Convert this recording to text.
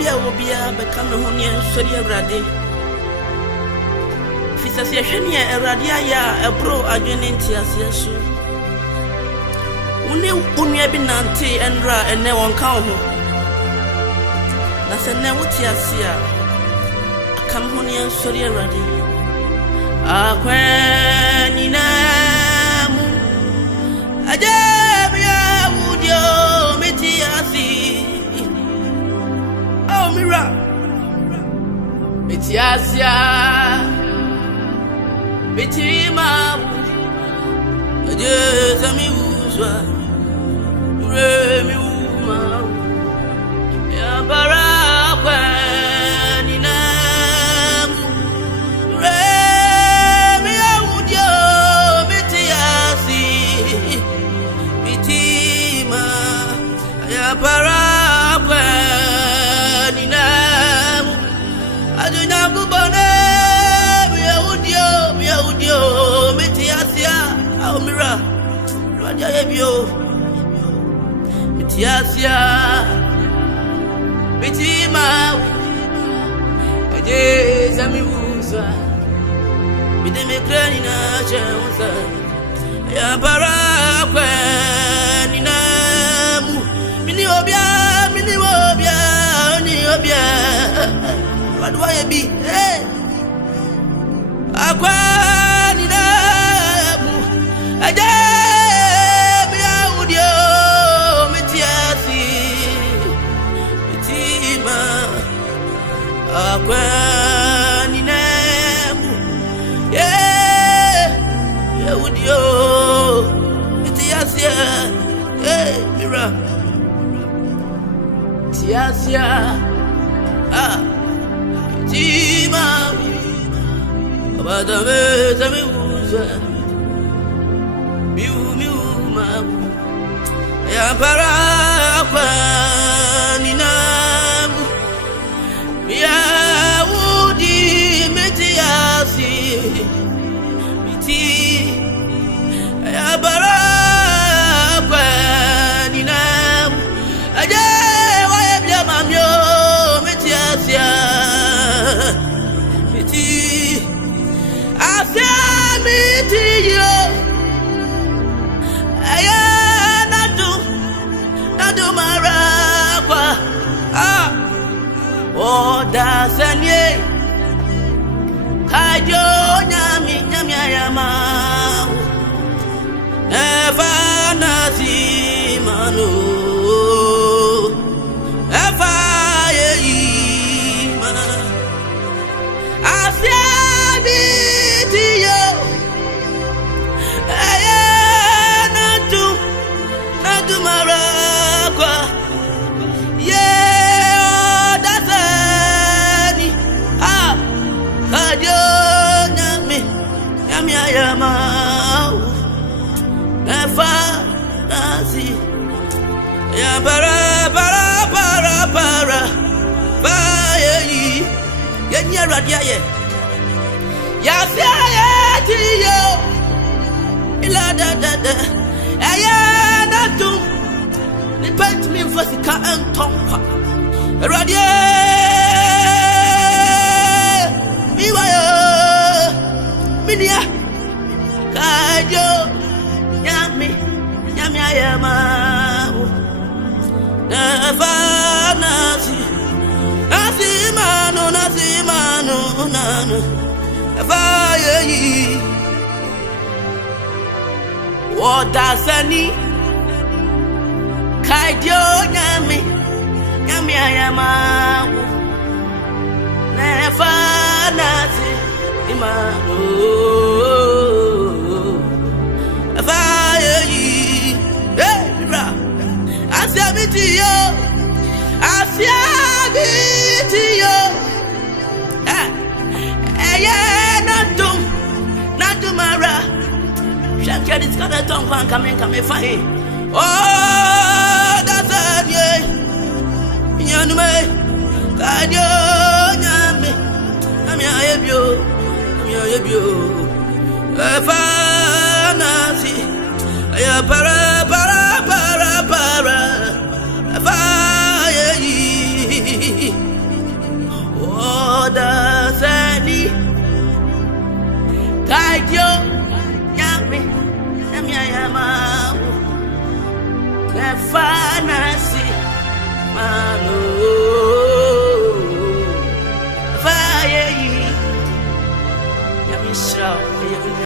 bia wo bia be ka me ho ne nsori Awurade fisasi ehwe ne Awurade aya ebro adwene ntiase so Uni unye bi nante enra ene wonka ho na se ne wuti asia akam ho ne nsori Awurade akwani na mu ajabia wudio meti asi oh mira meti asia meti ma ajazami uzwa Remi uma ya barakwa ni namu Remi audio mitiasi mitima ya barakwa ni namu adunya kubone mi audio mitiasi au mira radia yebio Tiasia Bitima Ajeza miuza Bideme krani na chauza Ya barakwa ninamu Mini obia Ni obia Wadwa yebi Akwa ninamu Ajeza Akwani nemu Udio Tiasia Mira Tiasia Tima Abadame Zame uza Miu mabu Ya Akwani nemu Ya wudi metiasi miti ya barakwa ninam aje wae bia mamyo metiasi miti afya miti yo aya nadu marakwa Oda sanye Kajo nyami ayama Nefa nazimano Nefa yeima Asya bitiyo Eye nadu marakwa Ayama Nefa Nazi Ya para Baye Yenya radia ye Ya fiaye tiyo Ila da Aya natu Ni pent mi fasika entompa Radia Miwayo Minia Kajo Nyami ayama Nefa Nasimano nano Nefa yeyi Wodasani Kajo nyami ayama Nefa Nasimano Asiabitiyo Natumara Shakya this kind of tongue can come fine Oh that's it Nyanume Kajo nyame ayebio Fanasi Aya para Fire guide you, Yami, Yama, Kefanasi, Manu.